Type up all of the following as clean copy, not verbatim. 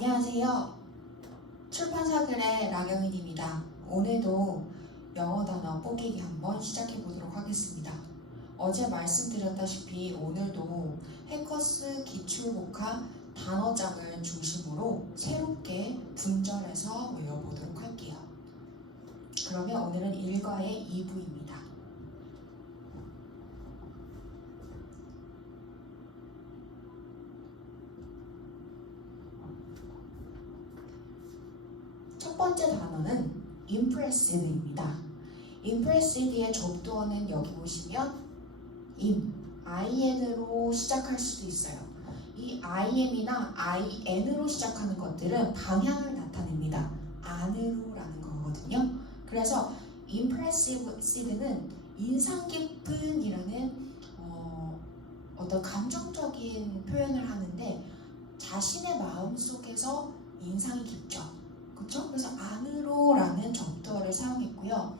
안녕하세요. 출판사들의 라경인입니다. 오늘도 영어 단어 뽀개기 한번 시작해 보도록 하겠습니다. 어제 말씀드렸다시피 오늘도 해커스 기출복합 단어장을 중심으로 새롭게 분절해서 외워보도록 할게요. 그러면 오늘은 1과의 2부입니다. 첫 번째 단어는 impressive입니다. impressive의 접두어는 여기 보시면 in으로 시작할 수도 있어요. 이 im이나 in으로 시작하는 것들은 방향을 나타냅니다. 안으로라는 거거든요. 그래서 impressive는 인상 깊은 이라는 어떤 감정적인 표현을 하는데 자신의 마음 속에서 인상이 깊죠. 그렇죠? 그래서 안으로라는 접두어를 사용했고요.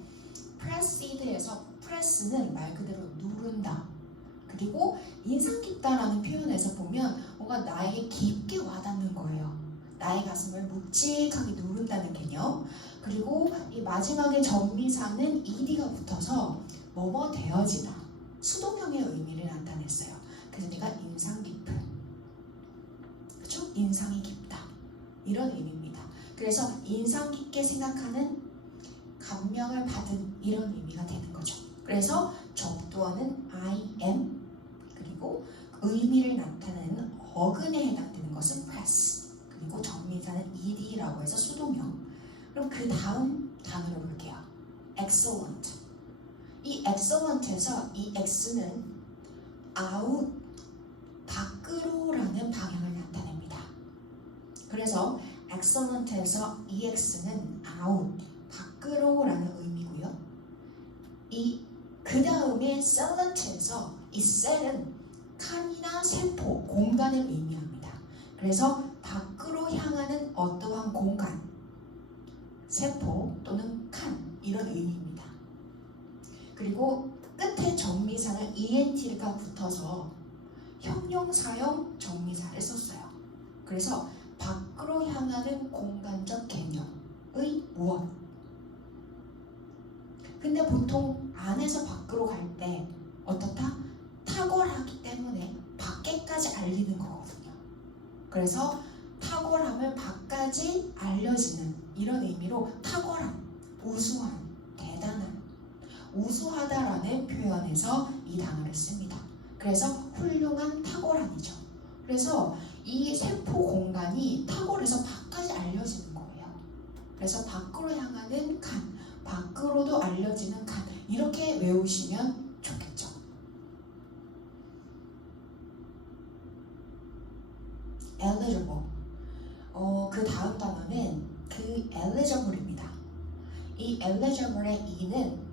pressed에서 press는 말 그대로 누른다. 그리고 인상 깊다라는 표현에서 보면 뭔가 나에게 깊게 와닿는 거예요. 나의 가슴을 묵직하게 누른다는 개념. 그리고 이 마지막에 전미사는 ed가 붙어서 뭐뭐 되어지다. 수동형의 의미를 나타냈어요. 그래서 내가 인상 깊은. 그렇죠? 인상이 깊다. 이런 의미입니다. 그래서 인상 깊게 생각하는 감명을 받은 이런 의미가 되는 거죠. 그래서 접두어는 I am 그리고 의미를 나타내는 어근에 해당되는 것은 press 그리고 전미사는 ed라고 해서 수동형. 그럼 그 다음 단어를 볼게요. excellent. 이 excellent에서 이 x는 out 밖으로라는 방향을 나타냅니다. 그래서 excellent에서 ex는 out, 밖으로라는 의미고요. 그 다음에 excellent에서 이 cell은 칸이나 세포, 공간을 의미합니다. 그래서 밖으로 향하는 어떠한 공간, 세포 또는 칸 이런 의미입니다. 그리고 끝에 전미사는 ent가 붙어서 형용사형 전미사를 썼어요. 그래서 밖으로 향하는 공간적 개념의 무엇. 근데 보통 안에서 밖으로 갈 때 어떻다? 탁월하기 때문에 밖에까지 알리는 거거든요. 그래서 탁월함을 밖까지 알려지는 이런 의미로 탁월함, 우수한, 대단한, 우수하다라는 표현에서 이 단어를 씁니다. 그래서 훌륭한, 탁월함이죠. 그래서 이 세포 공간이 탁월해서 밖까지 알려지는 거예요. 그래서 밖으로 향하는 칸, 밖으로도 알려지는 칸 이렇게 외우시면 좋겠죠. eligible. 그 다음 단어는 그 eligible입니다. 이 eligible의 e는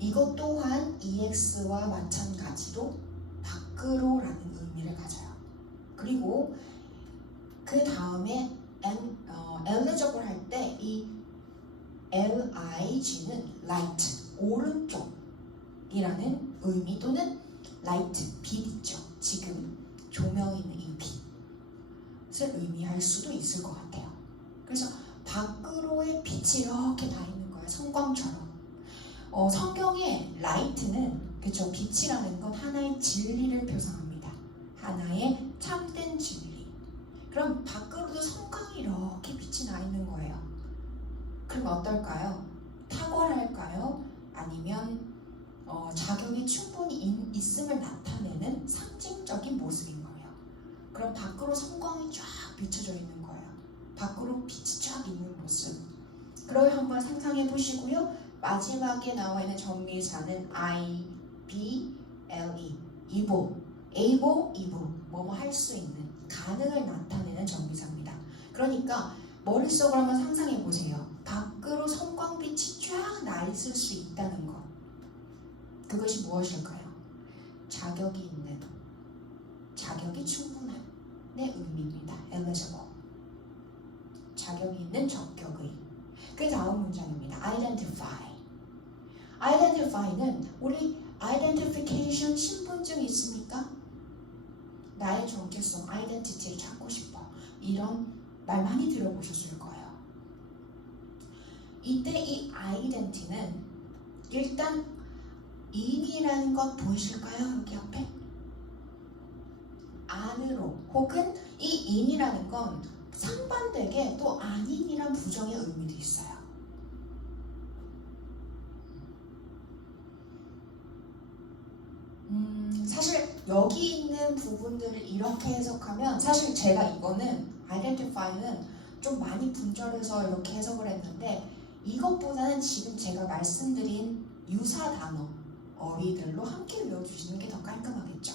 이것 또한 ex와 마찬가지로 밖으로라는 의미를 가져요. 그리고 그 다음에 eligible 할 때 이 lig는 light, 오른쪽이라는 의미 또는 light, 빛 있죠. 지금 조명이 있는 이 빛을 의미할 수도 있을 것 같아요. 그래서 밖으로의 빛이 이렇게 다 있는 거예요. 성광처럼. 성경의 light는 그렇죠. 빛이라는 건 하나의 진리를 표상합니다. 하나의 참된 진리. 그럼 밖으로도 성광이 이렇게 빛이 나 있는 거예요. 그럼 어떨까요? 탁월할까요? 아니면 자격이 충분히 있음을 나타내는 상징적인 모습인 거예요. 그럼 밖으로 성광이 쫙 비춰져 있는 거예요. 밖으로 빛이 쫙 있는 모습. 그걸 한번 상상해 보시고요. 마지막에 나와 있는 전미사는 able, able, 뭐뭐 할 수 있는, 가능을 나타내는 전미사입니다. 그러니까 머릿속으로 한번 상상해 보세요. 밖으로 성광빛이 쫙 나 있을 수 있다는 것. 그것이 무엇일까요? 자격이 있는, 자격이 충분한 의 의미입니다. eligible. 자격이 있는 적격의. 그 다음 문장입니다. identify. identify는 우리 identification 신분증 있습니까? 나의 정체성, identity를 찾고 싶어. 이런 말 많이 들어보셨을 거예요. 이때 이 identity는 일단 in이라는 것 보이실까요? 여기 앞에? 안으로 혹은 이 in이라는 건 상반되게 또 아닌이란 부정의 의미도 있어요. 사실 여기 있는 부분들을 이렇게 해석하면 사실 제가 이거는 identify는 좀 많이 분절해서 이렇게 해석을 했는데 이것보다는 지금 제가 말씀드린 유사 단어 어휘들로 함께 외워주시는 게 더 깔끔하겠죠.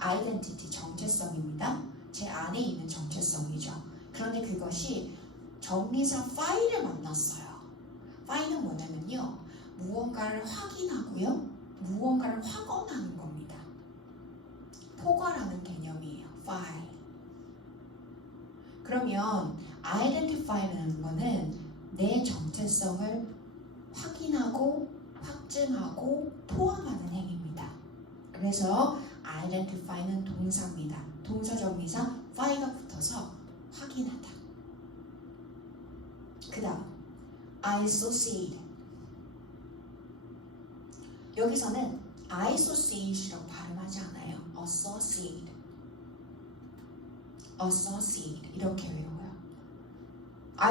identity 정체성입니다. 제 안에 있는 정체성이죠. 그런데 그것이 정리사 file을 만났어요. file은 뭐냐면요, 무언가를 확인하고요, 무언가를 확언하는 겁니다. 포괄하는 개념이에요. file. 그러면 identify라는 거는 내 정체성을 확인하고 확증하고 포함하는 행위입니다. 그래서 identify는 동사입니다. 동사 정리사 file가 붙어서 확인하다. 그 다음 associate. 여기서는 associate이라고 발음하지 않아요. associate 이렇게 외워요.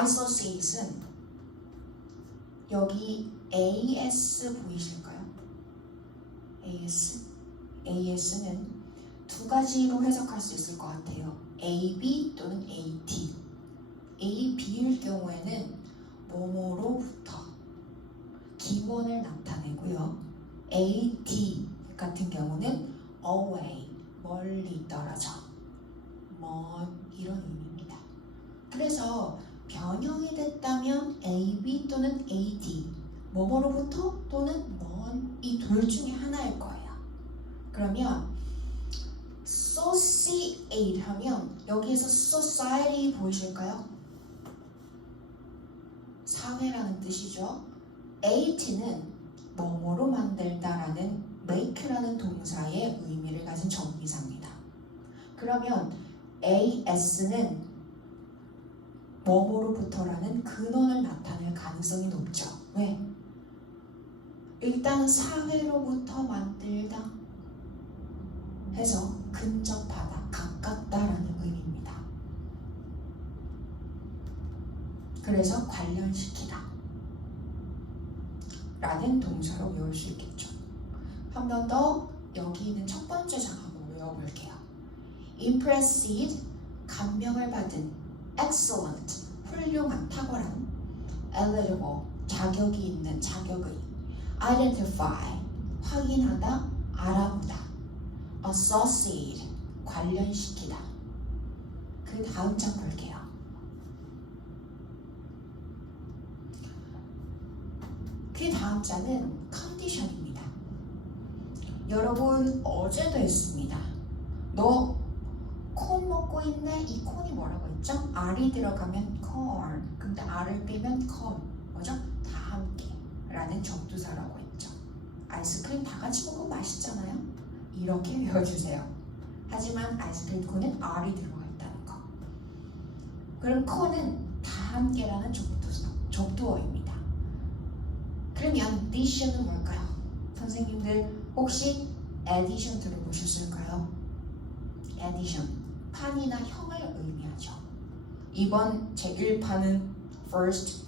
associate은 여기 as 보이실까요? as는 두 가지로 해석할 수 있을 것 같아요. ab 또는 at. a, b일 경우에는 뭐뭐로부터 기원을 나타내고요. at 같은 경우는 away, 멀리 떨어져, 먼 이런 의미입니다. 그래서 변형이 됐다면 ab 또는 ad, 뭐뭐로부터 또는 먼 이 둘 중에 하나일 거예요. 그러면 associate 하면 여기에서 society 보이실까요? 사회라는 뜻이죠. at는 뭐뭐로 만들다라는 make라는 동사의 의미를 가진 정비사입니다. 그러면 as는 뭐뭐로부터라는 근원을 나타낼 가능성이 높죠. 왜? 일단 사회로부터 만들다 해서 근접하다, 가깝다라는 의미입니다. 그래서 관련시키다 라는 동사로 외울 수 있겠죠. 한 번 더 여기 있는 첫 번째 장 한번 외워볼게요. impressive, 감명을 받은, excellent, 훌륭한, 탁월한, eligible, 자격이 있는, 자격의, identify, 확인하다, 알아보다, associate, 관련시키다. 그 다음 장 볼게요. 그 다음 장은 컨디션입니다. 여러분 어제도 했습니다. 너 콘 먹고 있네? 이 콘이 뭐라고 했죠? R이 들어가면 corn, 근데 R을 빼면 con, 뭐죠? 다 함께 라는 접두사라고 했죠. 아이스크림 다 같이 먹으면 맛있잖아요. 이렇게 외워주세요. 하지만 아이스크림 콘은 R이 들어가 있다는 거. 그럼 con은 다 함께라는 접두어입니다. 그러면 addition은 뭘까요? 선생님들 혹시 addition 들어보셨을까요? addition, 판이나 형을 의미하죠. 이번 제1판은 first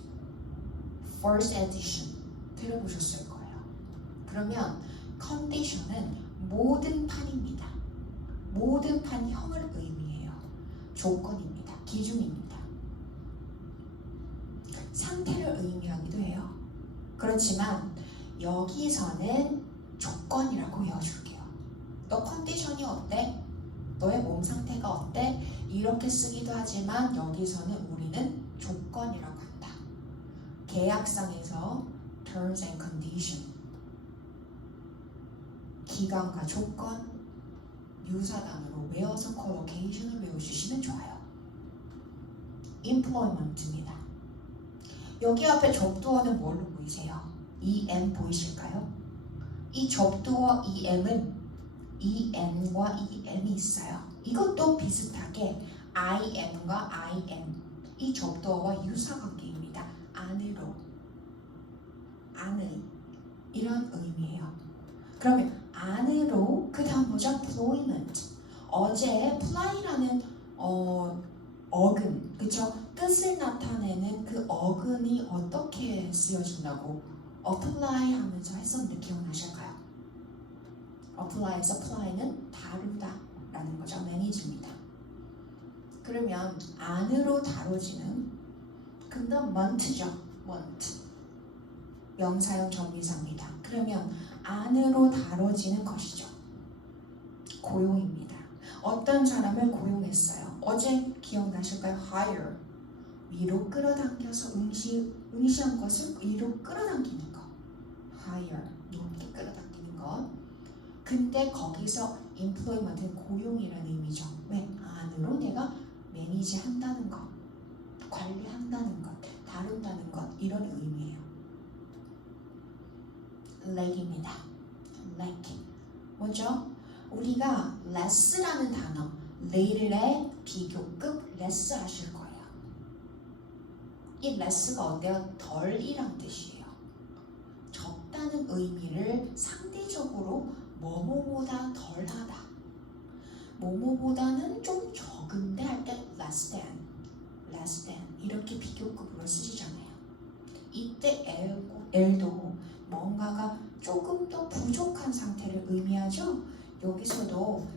edition 들어보셨을 거예요. 그러면 condition은 모든 판입니다. 모든 판 형을 의미해요. 조건입니다. 기준입니다. 상태를 의미하기도 해요. 그렇지만 여기서는 조건이라고 외워줄게요. 너 컨디션이 어때? 너의 몸 상태가 어때? 이렇게 쓰기도 하지만 여기서는 우리는 조건이라고 한다. 계약상에서 terms and condition, 기간과 조건, 유사단어로 외워서 collocation을 외워주시면 좋아요. employment입니다. 여기 앞에 접두어는 뭘로 보이세요? em 보이실까요? 이 접두어 em은 em과 em이 있어요. 이것도 비슷하게 im과 im, 이 접두어와 유사관계입니다. 안으로, 안의 이런 의미예요. 그러면 안으로 그 다음 뭐죠? employment. 어제 fly라는 어근, 그쵸? 뜻을 나타내는 그 어근이 어떻게 쓰여진다고 apply 하면서 했었는데 기억나실까요? apply에서 apply는 다루다 라는 거죠. manage입니다. 그러면 안으로 다뤄지는 근데 month죠. month. 명사형 전미사입니다. 그러면 안으로 다뤄지는 것이죠. 고용입니다. 어떤 사람을 고용했어요. 어제 기억나실까요? hire. 위로 끌어당겨서 응시한 것을 위로 끌어당기는 것. hire. 높게 끌어당기는 것. 근데 거기서 employment은 고용이라는 의미죠. 왜? 안으로 내가 매니지 한다는 것, 관리한다는 것, 다룬다는 것 이런 의미예요. leg입니다. leg. 뭐죠? 우리가 less라는 단어, later의 비교급 less 하실 거예요. 이 less가 어때요? 덜이란 뜻이에요. 적다는 의미를 상대적으로 뭐뭐보다 덜하다. 뭐뭐보다는 좀 적은데 할 때 less than 이렇게 비교급으로 쓰시잖아요. 이때 L도 뭔가가 조금 더 부족한 상태를 의미하죠. 여기서도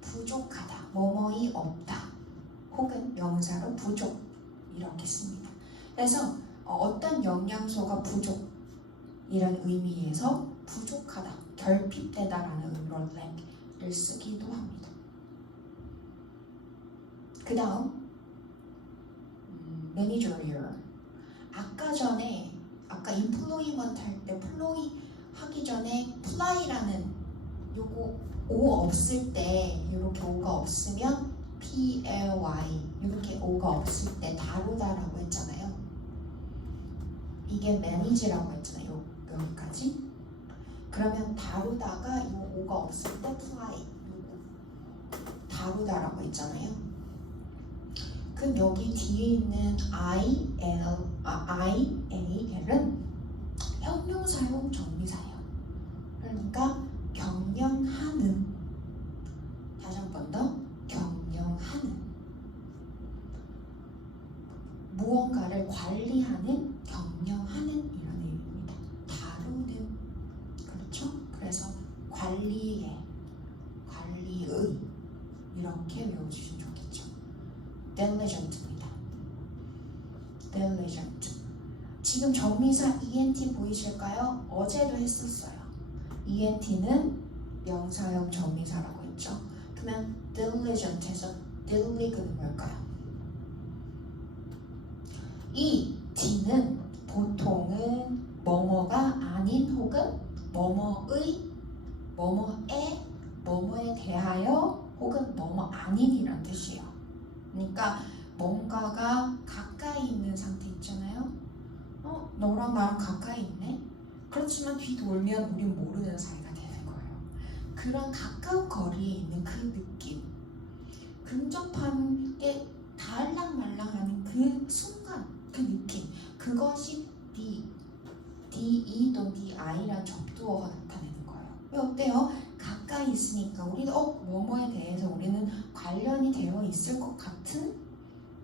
부족하다, 뭐뭐이 없다, 혹은 명사로 부족 이렇게 씁니다. 그래서 어떤 영양소가 부족이라는 의미에서 부족하다, 결핍되다라는 의미로 lack를 쓰기도 합니다. 그 다음 managerial. 아까 employment 할 때 employ 하기 전에 fly라는 요거 O 없을 때 이렇게 O가 없으면 PLY 이렇게 O가 없을 때 다루다라고 했잖아요. 이게 manage라고 했잖아요. 여기까지. 그러면 다루다가 이 O가 없을 때 fly 요거 다루다라고 했잖아요. 그럼 여기 뒤에 있는 IAL은 형용사용 정미사예요. 그러니까 경영하는, 다시 한 번 더 경영하는, 무언가를 관리하는, 경영하는 이런 의미입니다. 다루는, 그렇죠? 그래서 관리의 이렇게 외워주시면 좋겠죠. diligent입니다. diligent. 지금 정미사 ENT 보이실까요? 어제도 했었어요. ENT는 명사형 정미사라고 했죠. 그러면 diligent에서 dilig은 뭘까요? 이 D는 보통은 뭐뭐가 아닌 혹은 뭐뭐의, 뭐뭐에 대하여 혹은 뭐뭐 아닌이란 뜻이에요. 그러니까 뭔가가 가까이 있는 상태 있잖아요. 너랑 나랑 가까이 있네? 그렇지만 뒤돌면 우린 모르는 사이가 되는 거예요. 그런 가까운 거리에 있는 그 느낌, 근접한 게 달랑말랑하는 그 순간, 그 느낌, 그것이 DE 또는 DI란 접두어가 나타내는 거예요. 왜 어때요? 가까이 있으니까 우리는 뭐뭐에 대해서 우리는 관련이 되어 있을 것 같은,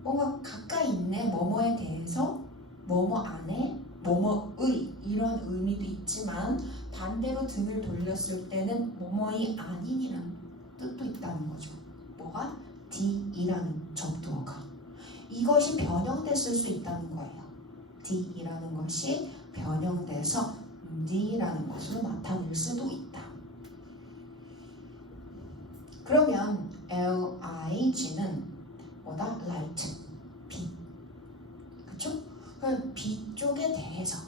뭐가 가까이 있네, 뭐뭐에 대해서, 뭐뭐 안에, 뭐뭐의 이런 의미도 있지만 반대로 등을 돌렸을 때는 뭐뭐이 아닌이라는 뜻도 있다는 거죠. 뭐가? D이라는 접두어가. 이것이 변형됐을 수 있다는 거예요. D이라는 것이 변형돼서 D라는 것으로 나타낼 수도 있다. 그러면 LIG는 뭐다? light, 빛. 그쵸? 그러니까 빛 쪽에 대해서,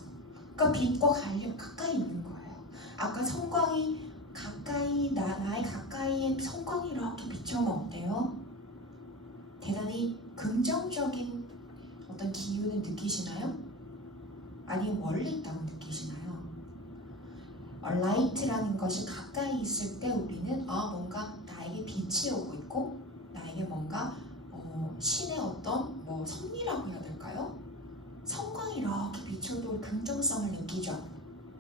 그러니까 빛과 가까이 있는 거예요. 아까 성광이 가까이, 나의 가까이에 성광이 이렇게 비춰면 어때요? 대단히 긍정적인 어떤 기운을 느끼시나요? 아니면 멀리 있다고 느끼시나요? light라는 것이 가까이 있을 때 우리는 뭔가 나에게 빛이 오고 있고 나에게 뭔가 신의 어떤 뭐 섭리라고 해야 될까요? 성광이 이렇게 비춰도 긍정성을 느끼죠.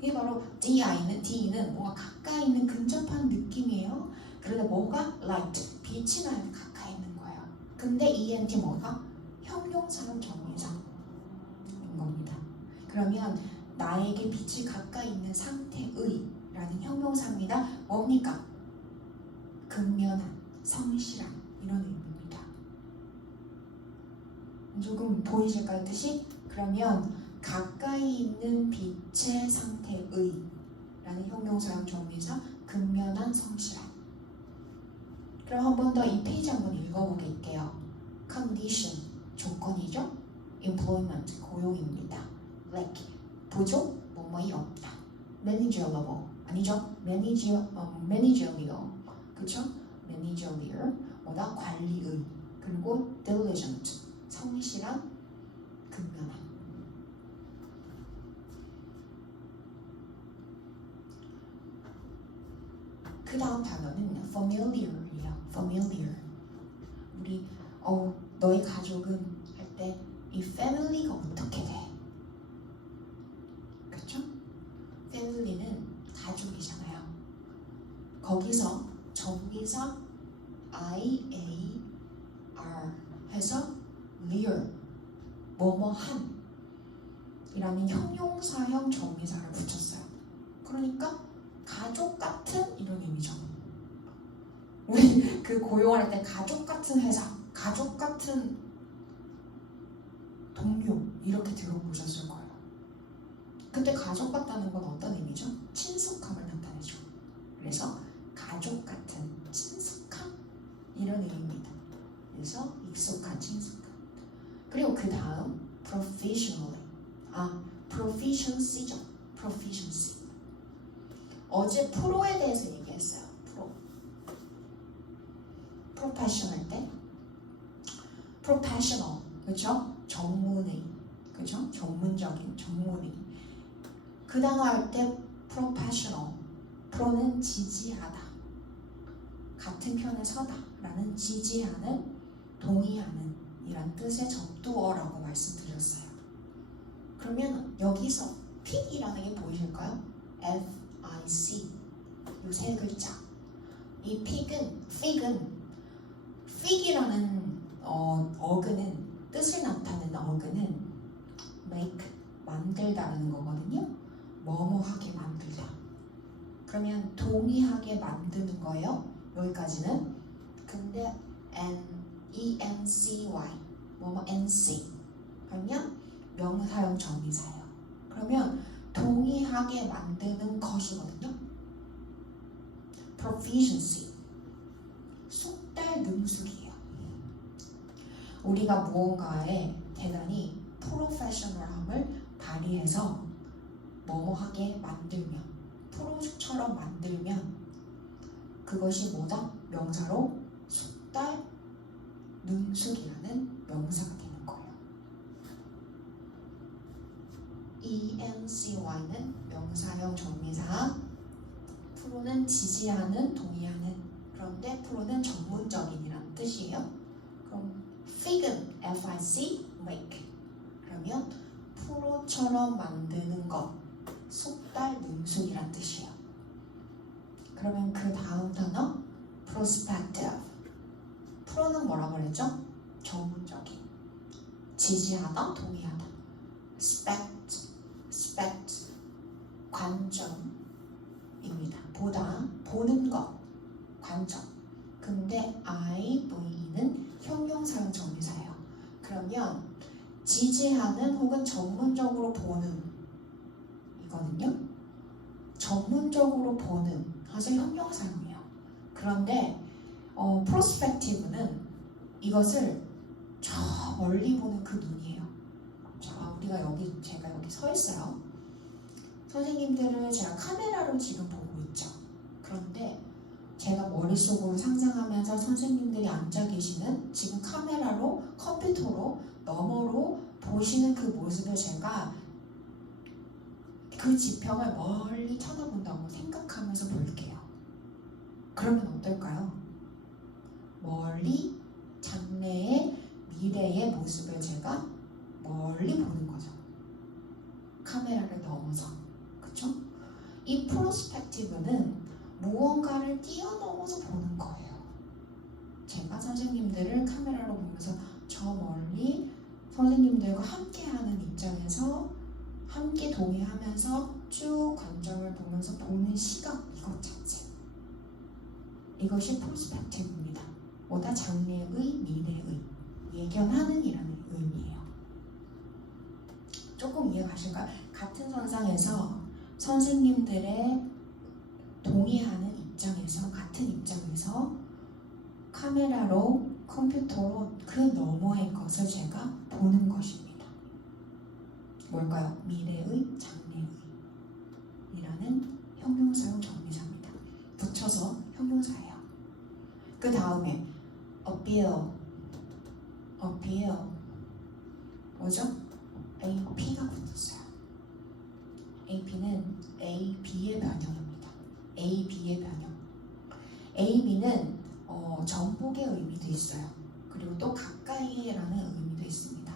이게 바로 D는 뭔가 가까이 있는 근접한 느낌이에요. 그런데 뭐가 light, 빛이 나는 가까이 있는 거예요. 근데 ENT 뭐가? 형용사랑 정의사인 겁니다. 그러면 나에게 빛이 가까이 있는 상태의 라는 형용사입니다. 뭡니까? 근면한, 성실한 이런 의미입니다. 조금 보이실까요 뜻이? 그러면 가까이 있는 빛의 상태의 라는 형용사형 정의사 근면한, 성실한. 그럼 한 번 더 이 페이지 한번 읽어보게요. condition 조건이죠. employment 고용입니다. lack 부족 뭐뭐이 없다. managerial 아니죠. managerial 그쵸? managerial 뭐다 관리의 그리고 diligent 성실한 근면한. 그 다음 단어는 familiar이에요. familiar. 우리 너의 가족은 할 때 이 family가 어떻게 돼? 그렇죠? family는 가족이잖아요. 거기서 정비사 IAR 해서 lear 뭐뭐한 이라는 형용사형 정비사를 붙였어요. 그러니까 가족 같은 이런 의미죠. 우리 그 고용할 때 가족 같은 회사, 가족 같은 동료 이렇게 들어보셨을 거예요. 그때 가족 같다는 건 어떤 의미죠? 친숙함을 나타내죠. 그래서 가족 같은 친숙함 이런 의미입니다. 그래서 익숙한 친숙함. 그리고 그 다음 professionally proficiency죠. proficiency. 어제 프로에 대해서 얘기했어요. 프로페셔널 때 professional 그렇죠? 전문의 그렇죠? 전문적인 전문의. 그 단어 할 때 professional 프로는 지지하다 같은 편에 서다 라는 지지하는 동의하는 이란 뜻의 접두어라고 말씀드렸어요. 그러면 여기서 픽이라는 게 보이실까요? FIC 이 세 글자. 이 픽이라는 어근은 뜻을 나타내는 어근은 make 만들다라는 거거든요. 뭐뭐하게 만들다. 그러면 동의하게 만드는 거예요. 여기까지는. 근데 ENCY 뭐뭐 NC 하면 명사형 정의사예요. 그러면 동의하게 만드는 것이거든요. proficiency 숙달 능숙이에요. 우리가 무언가에 대단히 프로페셔널함을 발휘해서 뭐뭐하게 만들면 프로처럼 만들면 그것이 뭐다? 명사로 숙달 능숙이라는 명사가 되는 거예요. ENCY는 명사형 정미사, 프로는 지지하는, 동의하는. 그런데 프로는 전문적인이라는 뜻이에요. 그럼 fic은 FIC, make. 그러면 프로처럼 만드는 것, 숙달 능숙이란 뜻이에요. 그러면 그 다음 단어 prospective. 프로는 뭐라고 그랬죠? 전문적인. 지지하다, 동의하다. spect, 관점입니다. 보다, 보는 것, 관점. 근데 IV는 형용사형 정의사예요. 그러면 지지하는 혹은 전문적으로 보는 이거든요. 전문적으로 보는 사실 형용사형이에요. 그런데 프로스펙티브는 이것을 저 멀리 보는 그 눈이에요. 자, 제가 여기 서 있어요. 선생님들을 제가 카메라로 지금 보고 있죠. 그런데 제가 머릿속으로 상상하면서 선생님들이 앉아 계시는 지금 카메라로 컴퓨터로 너머로 보시는 그 모습을 제가 그 지평을 멀리 쳐다본다고 생각하면서 볼게요. 그러면 어떨까요? 멀리 장래의 미래의 모습을 제가 멀리 보는 거죠. 카메라를 넘어서. 그쵸? 이 프로스펙티브는 무언가를 뛰어넘어서 보는 거예요. 제가 선생님들을 카메라로 보면서 저 멀리 선생님들과 함께하는 입장에서 함께 동의하면서 쭉 관점을 보면서 보는 시각 이것 자체. 이것이 프로스펙티브입니다. 뭐다? 장래의, 미래의, 예견하는 이라는 의미예요. 조금 이해가실까요? 같은 선상에서 선생님들의 동의하는 입장에서 같은 입장에서 카메라로 컴퓨터로 그 너머의 것을 제가 보는 것입니다. 뭘까요? 미래의, 장래의 이라는 형용사용 정비사입니다. 붙여서 형용사예요. 그 다음에 appeal 뭐죠? AP가 붙었어요. AP는 AB의 변형입니다. AB의 변형. AB는 전복의 의미도 있어요. 그리고 또 가까이라는 의미도 있습니다.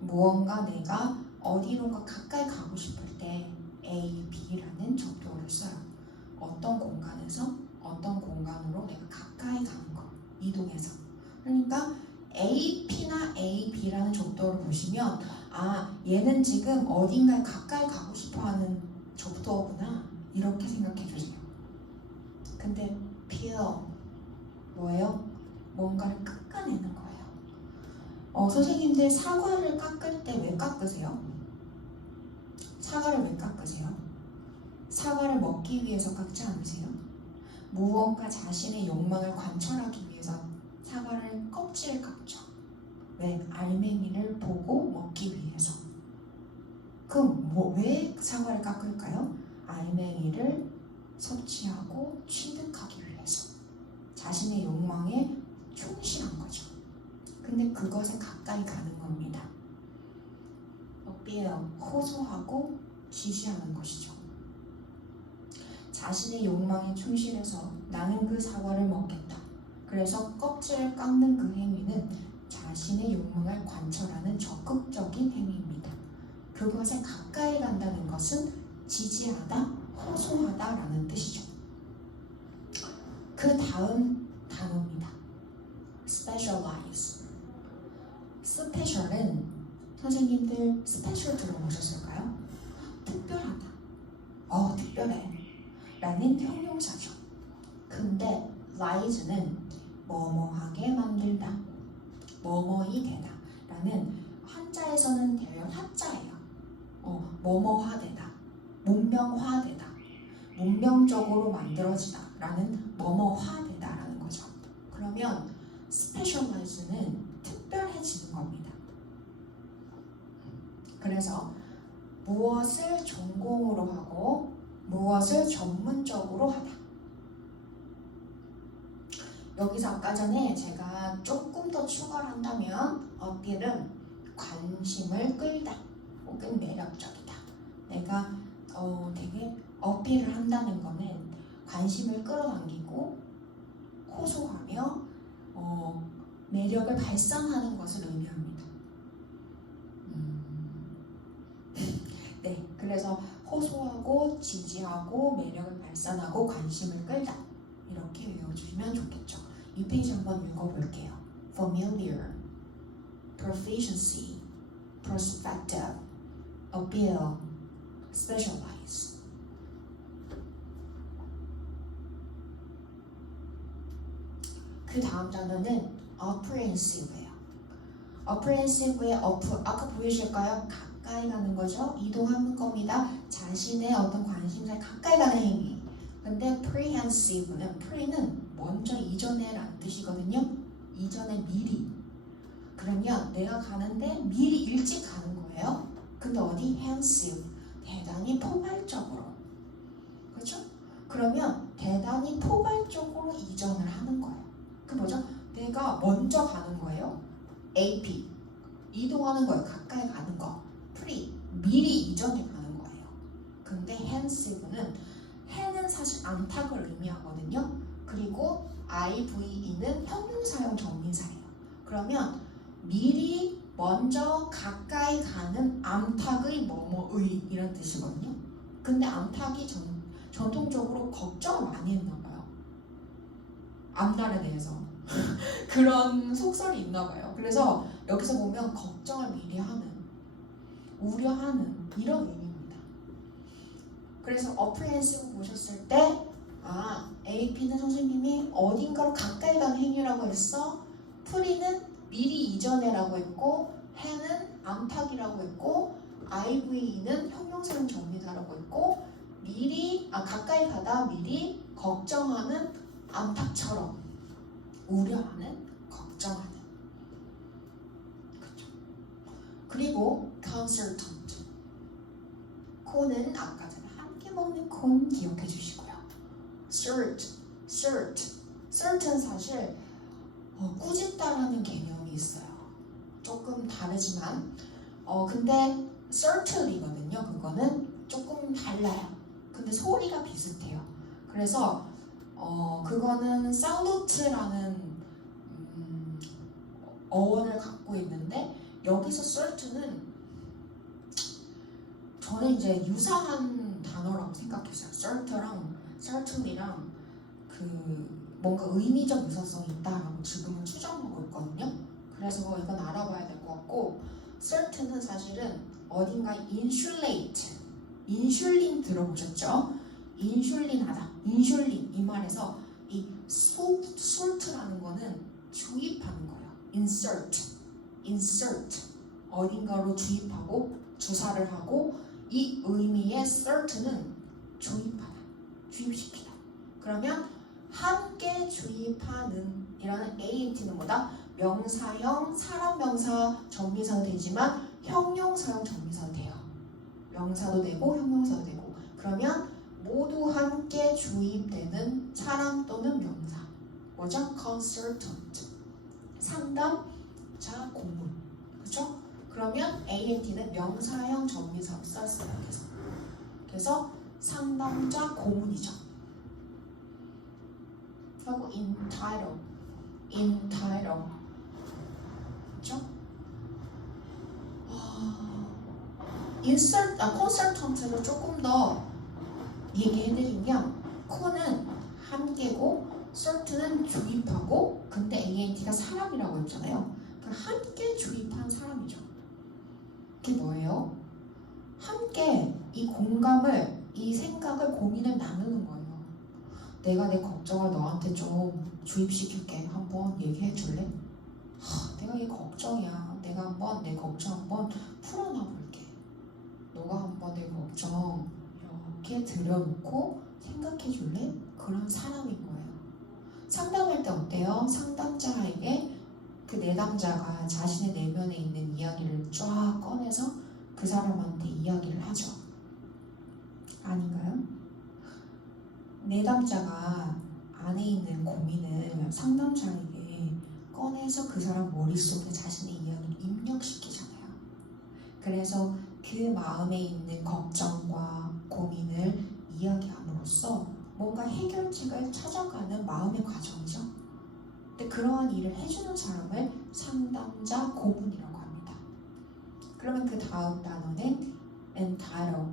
무언가 내가 어디론가 가까이 가고 싶을 때 AB라는 접두어를 써요. 어떤 공간에서 어떤 공간으로 내가 가까이 가는 거, 이동해서. 그러니까 AP나 AB라는 접두어를 보시면 얘는 지금 어딘가에 가까이 가고 싶어하는 접두어구나 이렇게 생각해 주세요. 근데 peel 뭐예요? 뭔가를 깎아내는 거예요. 선생님들 사과를 깎을 때 왜 깎으세요? 사과를 왜 깎으세요? 사과를 먹기 위해서 깎지 않으세요? 무언가 자신의 욕망을 관철하기 위해서 사과를 껍질을 깎죠. 왜? 알맹이를 보고 먹기 위해서. 그럼 왜 사과를 깎을까요? 알맹이를 섭취하고 취득하기 위해서. 자신의 욕망에 충실한 거죠. 근데 그것에 가까이 가는 겁니다. 호소하고 지시하는 것이죠. 자신의 욕망에 충실해서 나는 그 사과를 먹겠다. 그래서 껍질을 깎는 그 행위는 자신의 욕망을 관철하는 적극적인 행위입니다. 그것에 가까이 간다는 것은 지지하다, 호소하다라는 뜻이죠. 그 다음 단어입니다. specialize. 스페셜은 선생님들 스페셜 들어보셨을까요? 특별하다. 특별해. 라는 형용사죠. 근데 lies는 뭐뭐하게 만들다, 뭐뭐이 되다 라는 한자에서는 대략 한자예요. 뭐뭐화되다, 문명화되다, 문명적으로 만들어지다 라는 뭐뭐화되다 라는 거죠. 그러면 specialize는 특별해지는 겁니다. 그래서 무엇을 전공으로 하고 무엇을 전문적으로 하다. 여기서 아까 전에 제가 조금 더 추가를 한다면 appeal은 관심을 끌다 혹은 매력적이다. 내가 되게 어필을 한다는 거는 관심을 끌어당기고 호소하며 매력을 발산하는 것을 의미합니다. 네, 그래서 호소하고 지지하고 매력을 발산하고 관심을 끌다 이렇게 외워주시면 좋겠죠. 이 페이지 한번 읽어볼게요. familiar, proficiency, perspective, appeal, specialize. 그 다음 단어는 apprehensive예요. apprehensive의 아까 보이실까요? 가까이 가는 거죠. 이동하는 겁니다. 자신의 어떤 관심사에 가까이 가는 행위. 근데 prehensive는 pre는 먼저 이전에라는 뜻이거든요. 이전에 미리. 그러면 내가 가는데 미리 일찍 가는 거예요. 근데 어디? hensive. 대단히 포괄적으로. 그렇죠? 그러면 대단히 포괄적으로 이전을 하는 거예요. 그 뭐죠? 내가 먼저 가는 거예요. AP. 이동하는 거예요. 가까이 가는 거. pre. 미리 이전에 가는 거예요. 근데 hensive는 해는 사실 안팎을 의미하거든요. 그리고 IVE는 형용사용 정민사예요. 그러면 미리 먼저 가까이 가는 암탉의 뭐뭐의 이런 뜻이거든요. 근데 암탉이 전통적으로 걱정을 많이 했나 봐요. 앞날에 대해서. 그런 속설이 있나 봐요. 그래서 여기서 보면 걱정을 미리 하는, 우려하는 이런 의미입니다. 그래서 apprehensive 보셨을 때 AP는 선생님이 어딘가로 가까이 가는 행위라고 했어. 프리는 미리 이전에라고 했고, 해는 암탉이라고 했고, IV는 형용사용 정비사라고 했고, 미리 가까이 가다 미리 걱정하는 암탉처럼 우려하는 걱정하는. 그렇죠. 그리고 consultant. 콘은 아까 전에 함께 먹는 콘 기억해 주시고요. cert은 사실 꾸짖다라는 개념이 있어요. 조금 다르지만 근데 certainly거든요. 그거는 조금 달라요. 근데 소리가 비슷해요. 그래서 그거는 salute라는 어원을 갖고 있는데 여기서 certain은 저는 이제 유사한 단어라고 생각했어요. certainly랑 그 뭔가 의미적 유사성이 있다라고 지금은 추정하고 있거든요. 그래서 이건 알아봐야 될 것 같고, certain은 사실은 어딘가 인슐린 들어보셨죠? 인슐린하다, 인슐린 이 말에서 이 술트라는 거는 주입하는 거예요. insert 어딘가로 주입하고 주사를 하고, 이 의미의 certain은 주입하다, 주입시키다. 그러면 함께 주입하는 이라는 ANT는 뭐다? 명사형, 사람 명사, 정비사도 되지만 형용사형 정비사도 돼요. 명사도 되고 형용사도 되고. 그러면 모두 함께 주입되는 사람 또는 명사. 뭐죠? consultant. 상담자, 고문. 그렇죠? 그러면 ANT는 명사형 정비사로 썼어요. 그래서 상담자, 고문이죠. 하고 entitle. 그렇죠? consultant를 조금 더 얘기해드리면, con은 함께고 certain은 주입하고, 근데 ANT가 사람이라고 했잖아요. 그럼 함께 주입한 사람이죠. 그게 뭐예요? 함께 이 공감을, 이 생각을, 고민을 나누는 거예요. 내가 내 걱정을 너한테 좀 주입시킬게. 한번 얘기해 줄래? 내가 이게 걱정이야. 내가 한번 내 걱정 한번 풀어놔 볼게. 너가 한번 내 걱정 이렇게 들여놓고 생각해 줄래? 그런 사람인 거예요. 상담할 때 어때요? 상담자에게 그 내담자가 자신의 내면에 있는 이야기를 쫙 꺼내서 그 사람한테 이야기를 하죠. 아닌가요? 내담자가 안에 있는 고민을 상담자에게 꺼내서 그 사람 머릿속에 자신의 이야기를 입력시키잖아요. 그래서 그 마음에 있는 걱정과 고민을 이야기함으로써 뭔가 해결책을 찾아가는 마음의 과정이죠. 근데 그러한 일을 해주는 사람을 상담자, 고문이라고 합니다. 그러면 그 다음 단어는 entitle.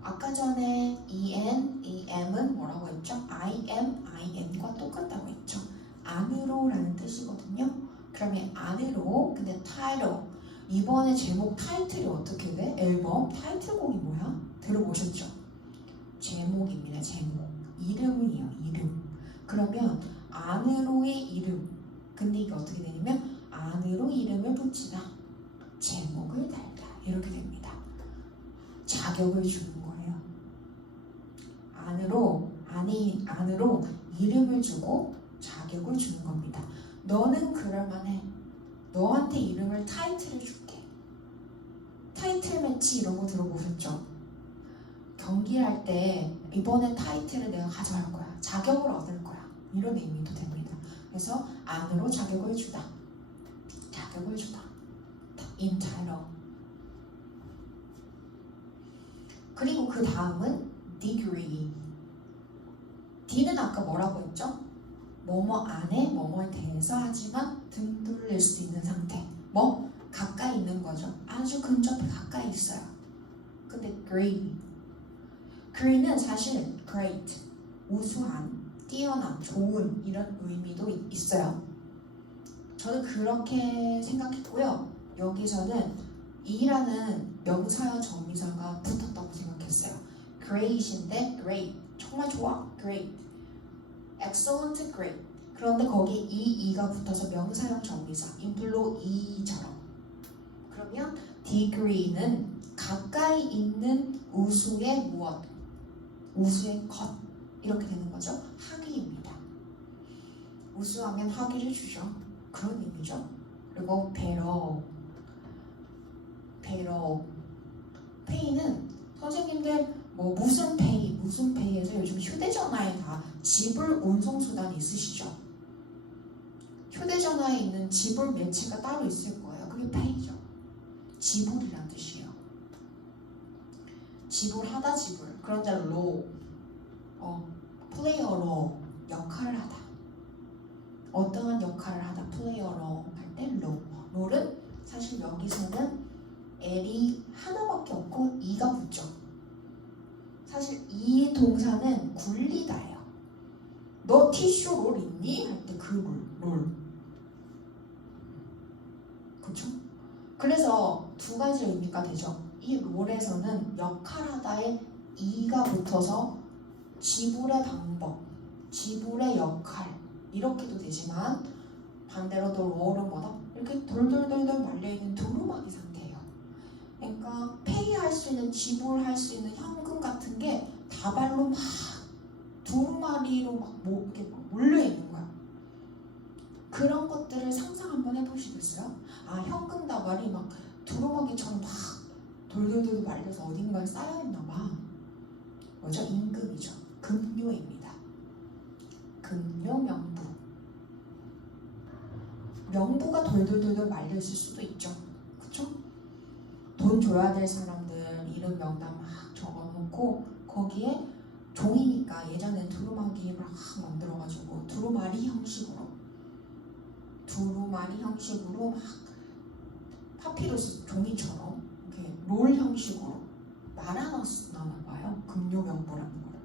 아까 전에 en, em은 뭐라고 했죠? I am, im과 똑같다고 했죠. 안으로라는 뜻이거든요. 그러면 안으로, 근데 title. 이번에 제목 타이틀이 어떻게 돼? 앨범 타이틀곡이 뭐야? 들어보셨죠? 제목입니다. 제목. 이름이에요. 이름. 그러면 안으로의 이름. 근데 이게 어떻게 되냐면 안으로 이름을 붙이다. 제목을 달다. 이렇게 됩니다. 자격을 주는 거예요. 안으로 이름을 주고 자격을 주는 겁니다. 너는 그럴만해. 너한테 이름을 타이틀을 줄게. 타이틀 매치 이런 거 들어보셨죠? 경기를 할 때 이번에 타이틀을 내가 가져갈 거야. 자격을 얻을 거야. 이런 의미도 됩니다. 그래서 안으로 자격을 주다. 자격을 주다. entitle. 그리고 그 다음은 degree. D는 아까 뭐라고 했죠? 뭐뭐 안에 뭐뭐에 대해서 하지만 등 돌릴 수도 있는 상태. 뭐 가까이 있는 거죠. 아주 근접해 가까이 있어요. 근데 great는 사실 great, 우수한, 뛰어난, 좋은 이런 의미도 있어요. 저는 그렇게 생각했고요. 여기서는 이라는 명사와 정미사가 붙었다고 생각했어요. great인데 great, 정말 좋아, great. excellent, great. 그런데 거기에 이가 붙어서 명사형 정미사, 인플로 이처럼. 그러면 degree는 가까이 있는 우수의 무엇, 우수의 것 이렇게 되는 거죠. 학위입니다. 우수하면 학위를 주죠. 그런 의미죠. 그리고 페이는 선생님들 뭐 무슨 페이에서 요즘 휴대전화에 다 지불 운송수단이 있으시죠? 휴대전화에 있는 지불 매체가 따로 있을 거예요. 그게 페이죠. 지불이란 뜻이에요. 지불하다 지불. 그런데 플레이어로 역할을 하다. 어떠한 역할을 하다 플레이어로 할 때 롤은 사실 여기서는 L이 하나밖에 없고 E가 붙죠. 사실 이 동사는 굴리다예요. 너 티슈 롤 있니? 할 때 그 롤. 그쵸? 그래서 두 가지 의미가 되죠. 이 롤에서는 역할하다에 E가 붙어서 지불의 방법, 지불의 역할 이렇게도 되지만 반대로 또 롤은 뭐다? 이렇게 돌돌돌돌 말려있는 두루마기 상태예요. 그러니까 페이할 수 있는, 지불할 수 있는 현금 같은 게 다발로 막 두루마리로 이렇게 막 몰려있는 거야. 그런 것들을 상상 한번 해보시겠어요? 아, 현금 다발이 막 두루마기처럼 막 돌돌돌 말려서 어딘가에 쌓여있나 봐. 뭐죠? 임금이죠. 금료입니다. 금료, 명부. 명부가 돌돌돌돌 말려있을 수도 있죠. 그쵸? 돈 줘야 될 사람들 이름 명단 막 적어놓고 거기에 종이니까 예전엔 두루마기 막 만들어가지고 두루마리 형식으로 막 파피루스 종이처럼 이렇게 롤 형식으로 말아놨나봐요. 금료 명부라는 거를.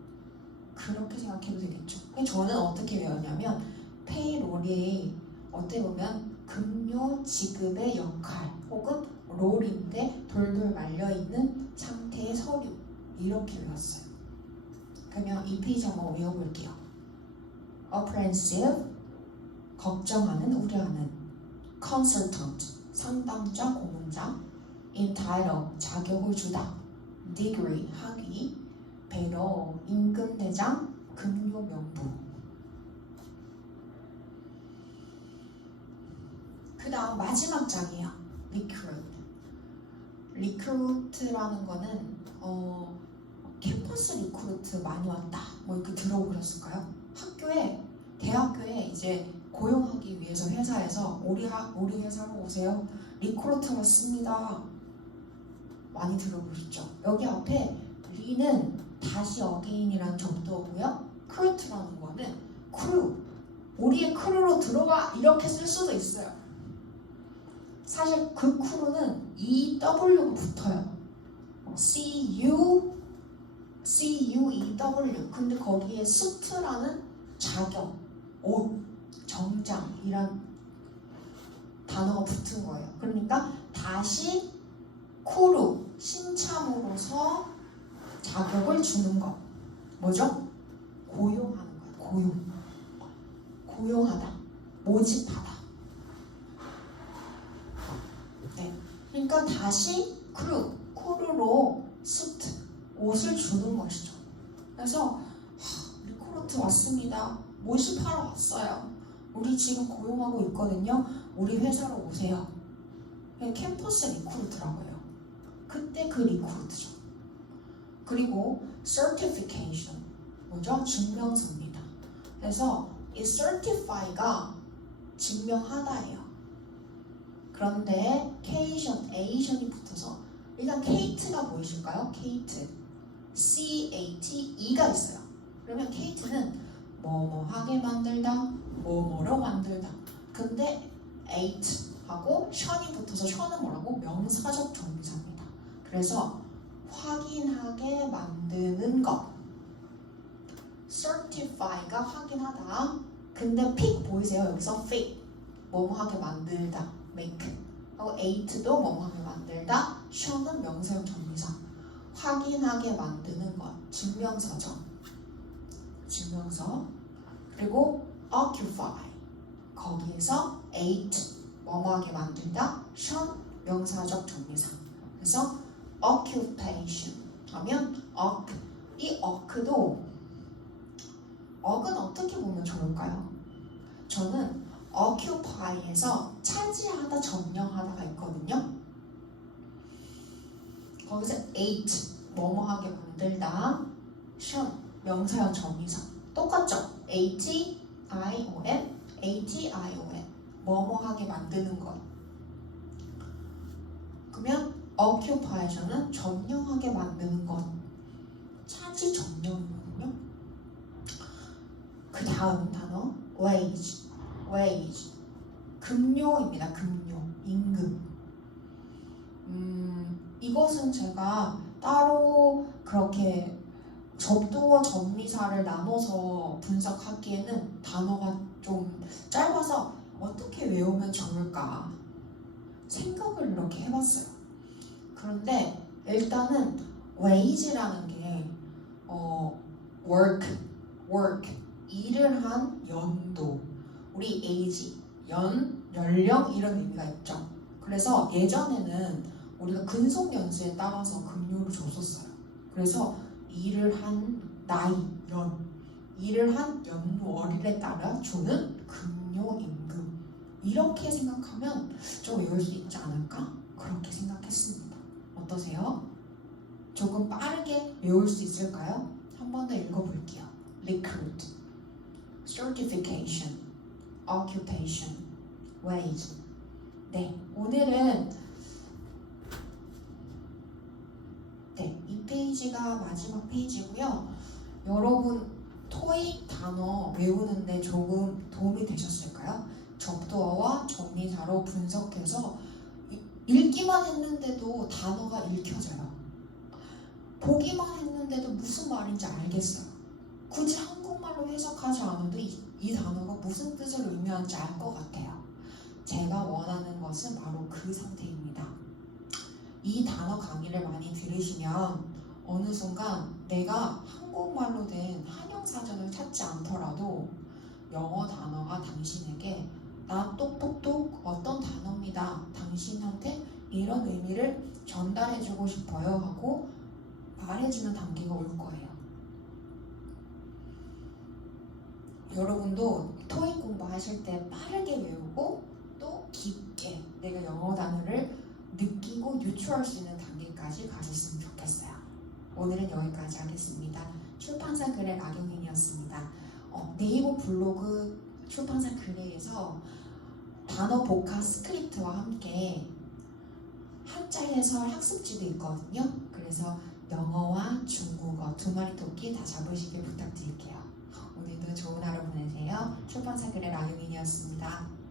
그렇게 생각해도 되겠죠. 저는 어떻게 외웠냐면 페이롤이 어떻게 보면 금료 지급의 역할 혹은 롤인데 돌돌 말려있는 상태의 서류 이렇게 외웠어요. 그러면 이 페이지 한번 외워볼게요. apprehensive 걱정하는, 우려하는, consultant 상담자, 고문자, entitle 자격을 주다, degree 학위, 배러 임금대장, 금료 명부. 그 다음 마지막 장이에요. 리크루트라는 거는 캠퍼스 리크루트 많이 왔다 뭐 이렇게 들어보셨을까요? 대학교에 이제 고용하기 위해서 회사에서 우리 회사로 오세요. 리크루트 왔습니다. 많이 들어보셨죠? 여기 앞에 리는 다시 어게인이라는 접두어고요. 크루트라는 거는 크루, 우리의 크루로 들어와 이렇게 쓸 수도 있어요. 사실 그 크루는 EW가 붙어요. CUEW. 근데 거기에 수트라는 자격, 옷, 정장이란 단어가 붙은 거예요. 그러니까 다시 크루, 신참으로서 자격을 주는 것. 뭐죠? 고용하는 거예요. 고용하다, 모집하다. 네. 그러니까 다시 크루로 수트, 옷을 주는 것이죠. 그래서 리크루트 왔습니다. 모집하러 왔어요. 우리 지금 고용하고 있거든요. 우리 회사로 오세요. 캠퍼스 리크루트라고요. 그때 그 리크루트죠. 그리고 certification, 뭐죠? 증명서입니다. 그래서 이 certify가 증명하다예요. 그런데 ation이 붙어서 일단 Kate가 보이실까요? Kate, CATE가 있어요. 그러면 Kate는 뭐뭐하게 만들다, 뭐뭐로 만들다. 근데 ate 하고 션이 붙어서 션은 뭐라고? 명사적 정비사입니다. 그래서 확인하게 만드는 것. certify가 확인하다. 근데 pick 보이세요? 여기서 fit 뭐뭐하게 만들다 make 하고 ate도 뭐뭐하게 만들다. 션은 명사형 정비사. 확인하게 만드는 것 증명사죠. 증명서. 그리고 occupy 거기에서 ate 뭐뭐하게 만들다. 션 명사적 정비사. 그래서 occupation 하면 oc 이 oc도 oc은 어떻게 보면 좋을까요? 저는 occupy에서 차지하다 점령하다가 있거든요. 거기서 ate 뭐뭐하게 만들다. 션 명사형 정의사 똑같죠? A-T-I-O-N A-T-I-O-N 뭐뭐하게 만드는 것. 그러면 occupy는 점령하게 만드는 것. 차지 점령이거든요. 그 다음 단어 wage 급료입니다. 급료 임금. 이것은 제가 따로 그렇게 접두어 접미사를 나눠서 분석하기에는 단어가 좀 짧아서 어떻게 외우면 좋을까 생각을 이렇게 해봤어요. 그런데 일단은 wage라는 게 work 일을 한 연도, 우리 age 연령 이런 의미가 있죠. 그래서 예전에는 우리가 근속연수에 따라서 급료를 줬었어요. 그래서 일을 한 나이, 일을 한 연월일에 따라 주는 급료 임금. 이렇게 생각하면 좀 외울 수 있지 않을까? 그렇게 생각했습니다. 어떠세요? 조금 빠르게 외울 수 있을까요? 한 번 더 읽어볼게요. recruit, certification, occupation, wage. 네, 오늘은 이 페이지가 마지막 페이지고요. 여러분 토익 단어 외우는데 조금 도움이 되셨을까요? 접두어와 접미사로 분석해서 읽기만 했는데도 단어가 읽혀져요. 보기만 했는데도 무슨 말인지 알겠어요. 굳이 한국말로 해석하지 않아도 이 단어가 무슨 뜻을 의미하는지 알 것 같아요. 제가 원하는 것은 바로 그 상태입니다. 이 단어 강의를 많이 들으시면 어느 순간 내가 한국말로 된 한영사전을 찾지 않더라도 영어 단어가 당신에게 나 똑똑똑 어떤 단어입니다. 당신한테 이런 의미를 전달해주고 싶어요 하고 말해주는 단계가 올 거예요. 여러분도 토익 공부하실 때 빠르게 외우고 또 깊게 내가 영어 단어를 느끼고 유추할 수 있는 단계까지 가셨으면 좋겠어요. 오늘은 여기까지 하겠습니다. 출판사 글의 나경인이었습니다. 네이버 블로그 출판사 글에서 단어 복화 스크립트와 함께 한자 해설 학습지도 있거든요. 그래서 영어와 중국어 두 마리 토끼 다 잡으시길 부탁드릴게요. 오늘도 좋은 하루 보내세요. 출판사 글의 나경인이었습니다.